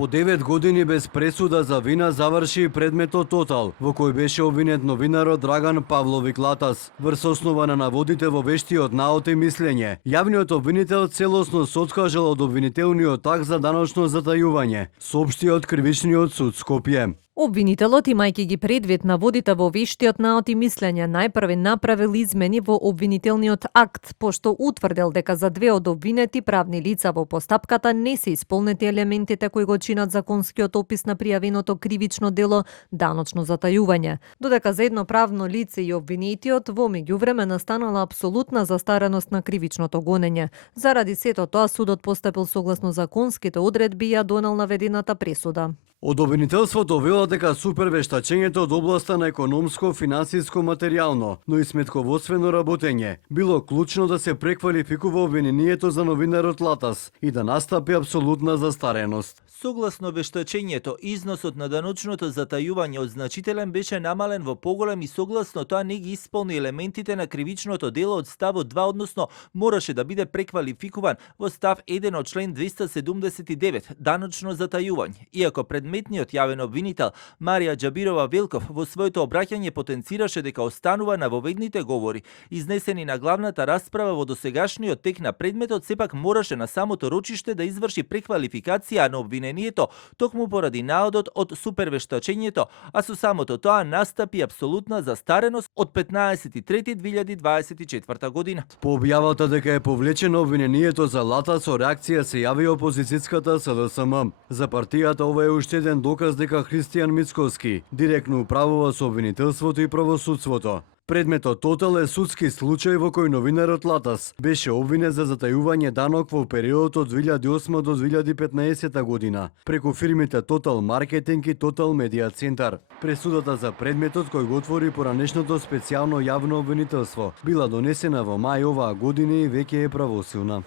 По 9 години без пресуда за вина заврши предметот Тотал, во кој беше обвинет новинарот Драган Павловик Латас, врз основа на наводите во вештиот наод и мислење. Јавниот обвинител целосно се откажал од обвинителниот акт за даночно затајување, соопшти од Кривичниот суд Скопје. Обвинителот, имајќи ги предвид наводите во вештиот наод и мислење, најпрве направил измени во обвинителниот акт, пошто утврдил дека за две од обвинети правни лица во постапката не се исполнети елементите кои го чинат законскиот опис на пријавеното кривично дело даночно затајување, додека за едно правно лице и обвинетиот во меѓувреме настанала апсолутна застареност на кривичното гонење. Заради сето тоа судот постапил согласно законските одредби и ја донел наведената пресуда. Од обвинителството велат дека супервештачењето од областа на економско, финансиско, материјално, но и сметководствено работење било клучно да се преквалификува обвинението за новинарот Латас и да настапи апсолутна застареност. Согласно вештачењето, износот на даночното затајување од значителен беше намален во поголем и согласно тоа не ги исполни елементите на кривичното дело од ставот 2, односно мораше да биде преквалификуван во став 1 од член 279 даночно затајување. Иако предметниот јавен обвинител Марија Џабирова Велков во своето обраќање потенцираше дека останува на воведните говори изнесени на главната расправа во досегашниот тек на предметот, сепак мораше на самото рочиште да изврши преквалификација на обвинението токму поради наодот од супервештачењето, а со самото тоа настапи апсолутна застареност од 15.3.2024 година. По објавата дека е повлечено обвинението за Латас, со реакција се јави опозицијската СДСМ. За партијата ова е уште еден доказ дека Христијан Мицковски директно управува со обвинителството и правосудството. Предметот Тотал е судски случај во кој новинарот Латас беше обвинет за затајување данок во периодот од 2008 до 2015 година преку фирмите Тотал Маркетинг и Тотал Медија Центар. Пресудата за предметот кој го отвори поранешното специјално јавно обвинителство била донесена во мај оваа година и веќе е правосилна.